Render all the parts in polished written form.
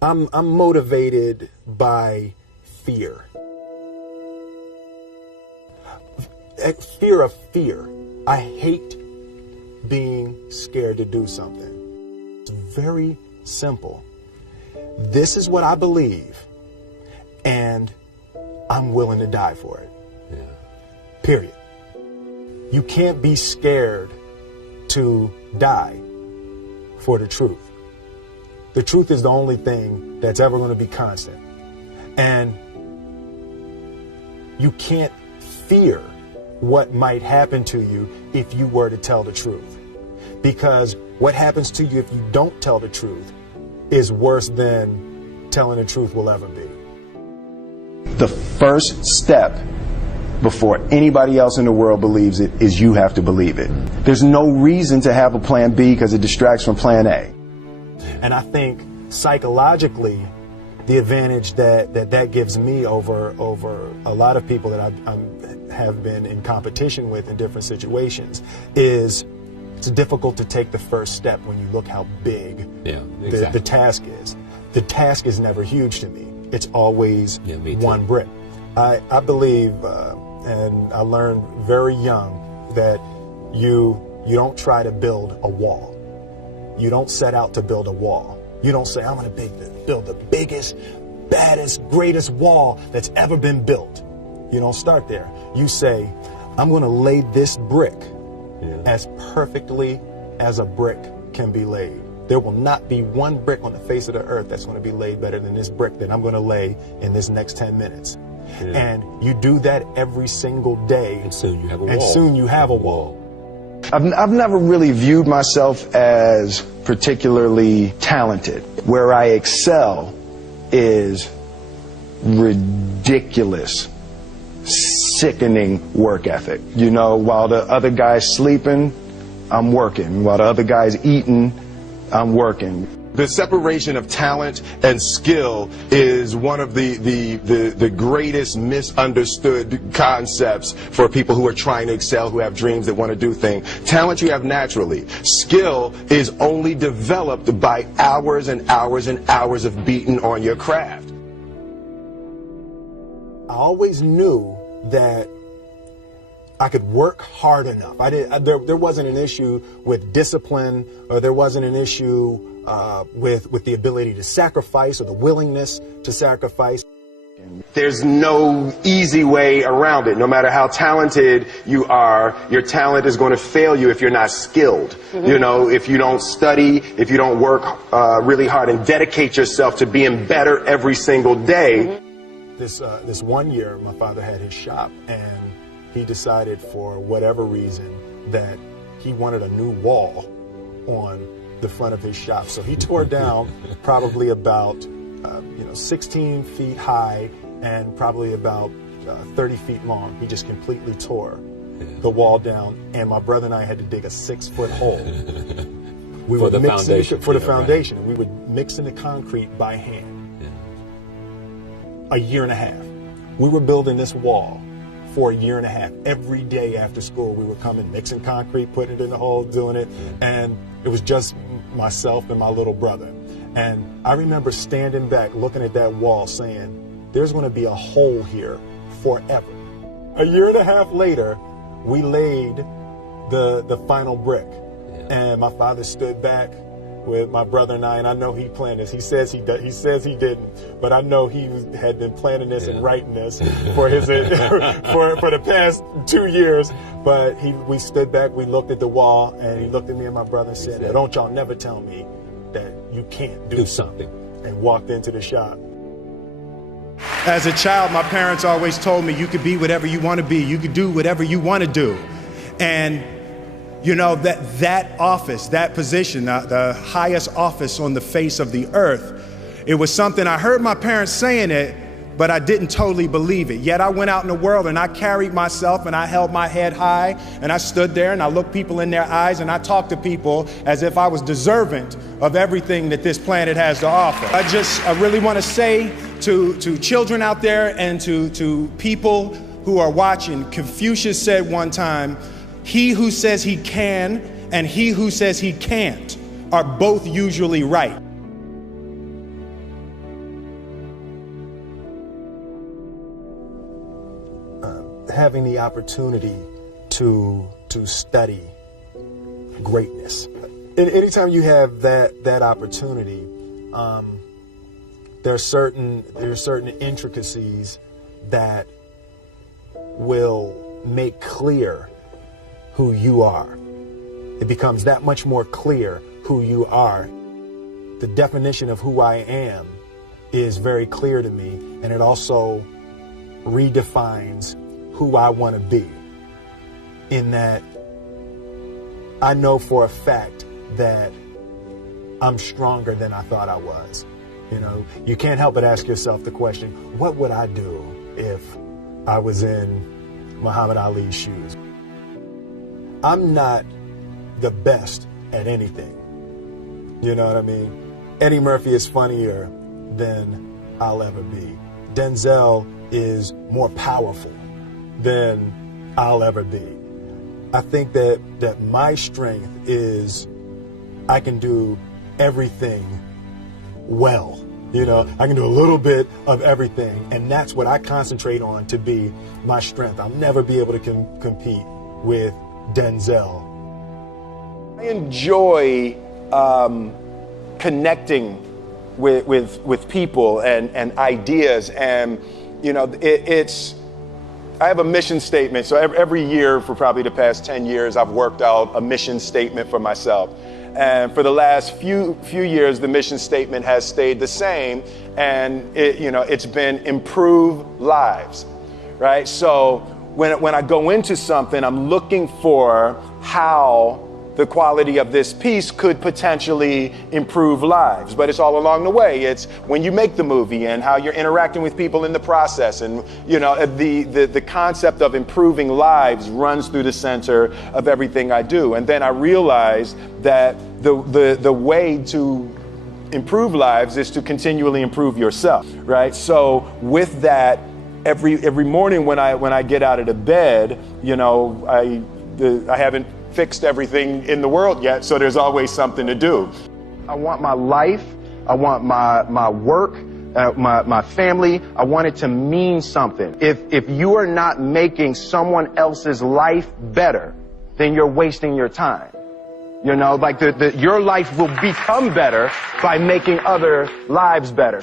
I'm motivated by fear. Fear of fear. I hate being scared to do something. It's very simple. This is what I believe, and I'm willing to die for it. Yeah. Period. You can't be scared to die for the truth. The truth is the only thing that's ever going to be constant. And you can't fear what might happen to you if you were to tell the truth. Because what happens to you if you don't tell the truth is worse than telling the truth will ever be. The first step before anybody else in the world believes it is you have to believe it. There's no reason to have a plan B because it distracts from plan A. And I think psychologically, the advantage that gives me over a lot of people that I have been in competition with in different situations is it's difficult to take the first step when you look how big the task is. The task is never huge to me. It's always one brick. I believe, and I learned very young, that you don't try to build a wall. You don't set out to build a wall. You don't say, I'm going to build the biggest, baddest, greatest wall that's ever been built. You don't start there. You say, I'm going to lay this brick as perfectly as a brick can be laid. There will not be one brick on the face of the earth that's going to be laid better than this brick that I'm going to lay in this next 10 minutes. And you do that every single day. And soon you have a wall. And soon you have a wall. I've never really viewed myself as particularly talented. Where I excel is ridiculous, sickening work ethic. You know, while the other guy's sleeping, I'm working. While the other guy's eating, I'm working. The separation of talent and skill is one of the greatest misunderstood concepts for people who are trying to excel, who have dreams, that want to do things. Talent you have naturally. Skill is only developed by hours and hours and hours of beating on your craft. I always knew that I could work hard enough. There wasn't an issue with discipline, or there wasn't an issue with the ability to sacrifice or the willingness to sacrifice. There's no easy way around it. No matter how talented you are, your talent is going to fail you if you're not skilled. You know, if you don't study, if you don't work really hard and dedicate yourself to being better every single day. This one year, my father had his shop, and he decided for whatever reason that he wanted a new wall on the front of his shop. So he tore down probably about 16 feet high and probably about 30 feet long. He just completely tore the wall down, and my brother and I had to dig a 6-foot hole. We for the foundation. For the foundation. Right. We would mix in the concrete by hand. A year and a half. We were building this wall for a year and a half. Every day after school, we would come in, mixing concrete, putting it in the hole, doing it. And it was just myself and my little brother. And I remember standing back, looking at that wall, saying, there's going to be a hole here forever. A year and a half later, we laid the final brick. And my father stood back with my brother and I know he planned this. He says he didn't, but I know he had been planning this and writing this for his for the past 2 years. But we stood back, we looked at the wall, and he looked at me and my brother and said, "Don't y'all never tell me that you can't do something," and walked into the shop. As a child, my parents always told me, you could be whatever you want to be. You could do whatever you want to do. And you know, that office, that position, the highest office on the face of the earth, it was something I heard my parents saying it, but I didn't totally believe it. Yet I went out in the world and I carried myself and I held my head high and I stood there and I looked people in their eyes and I talked to people as if I was deserving of everything that this planet has to offer. I really want to say to children out there and to people who are watching, Confucius said one time, he who says he can and he who says he can't are both usually right. having the opportunity to study greatness. And anytime you have that opportunity, there are certain intricacies that will make clear who you are. It becomes that much more clear who you are. The definition of who I am is very clear to me, and it also redefines who I want to be, in that I know for a fact that I'm stronger than I thought I was. You know, you can't help but ask yourself the question, what would I do if I was in Muhammad Ali's shoes? I'm not the best at anything. You know what I mean? Eddie Murphy is funnier than I'll ever be. Denzel is more powerful than I'll ever be. I think that my strength is I can do everything well. You know, I can do a little bit of everything, and that's what I concentrate on to be my strength. I'll never be able to compete with Denzel. I enjoy connecting with people and ideas, and you know, I have a mission statement. So every year for probably the past 10 years, I've worked out a mission statement for myself. And for the last few years, the mission statement has stayed the same, and it's been improve lives, right? So when I go into something, I'm looking for how the quality of this piece could potentially improve lives. But it's all along the way. It's when you make the movie and how you're interacting with people in the process. And, you know, the concept of improving lives runs through the center of everything I do. And then I realized that the way to improve lives is to continually improve yourself, right? So with that, every morning when I get out of the bed, you know, I haven't fixed everything in the world yet, so there's always something to do. I want my life, I want my work, my family, I want it to mean something. If you are not making someone else's life better, then you're wasting your time. You know, like your life will become better by making other lives better.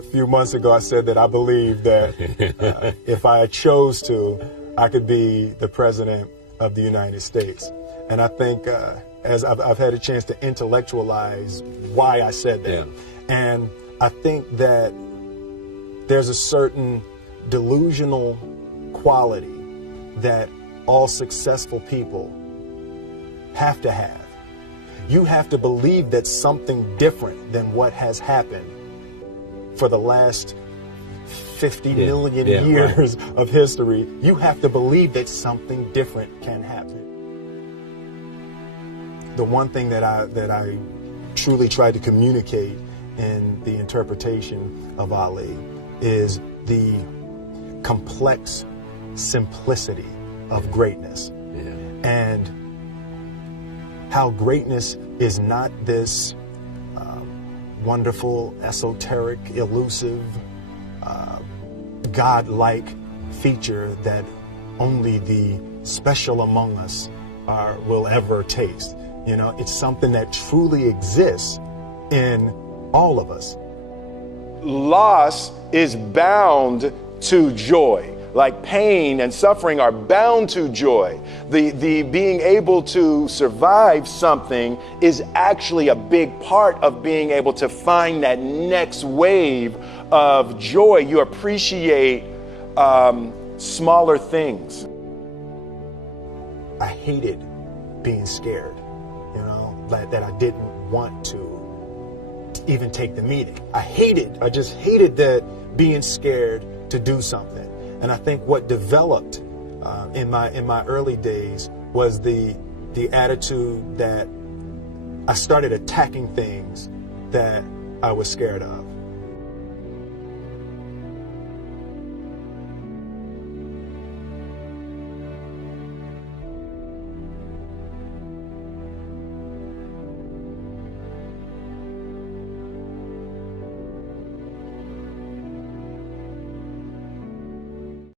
A few months ago, I said that I believe that if I chose to, I could be the president of the United States. And I think as I've had a chance to intellectualize why I said that. Yeah. And I think that there's a certain delusional quality that all successful people have to have. You have to believe that something different than what has happened for the last 50 million years of history. You have to believe that something different can happen. The one thing that I truly tried to communicate in the interpretation of Ali is the complex simplicity of greatness. And how greatness is not this wonderful, esoteric, elusive, God-like feature that only the special among us will ever taste. You know, it's something that truly exists in all of us. Loss is bound to joy. Like pain and suffering are bound to joy. The being able to survive something is actually a big part of being able to find that next wave of joy. You appreciate smaller things. I hated being scared, you know, that I didn't want to even take the meeting. I just hated that being scared to do something. And I think what developed in my early days was the attitude that I started attacking things that I was scared of.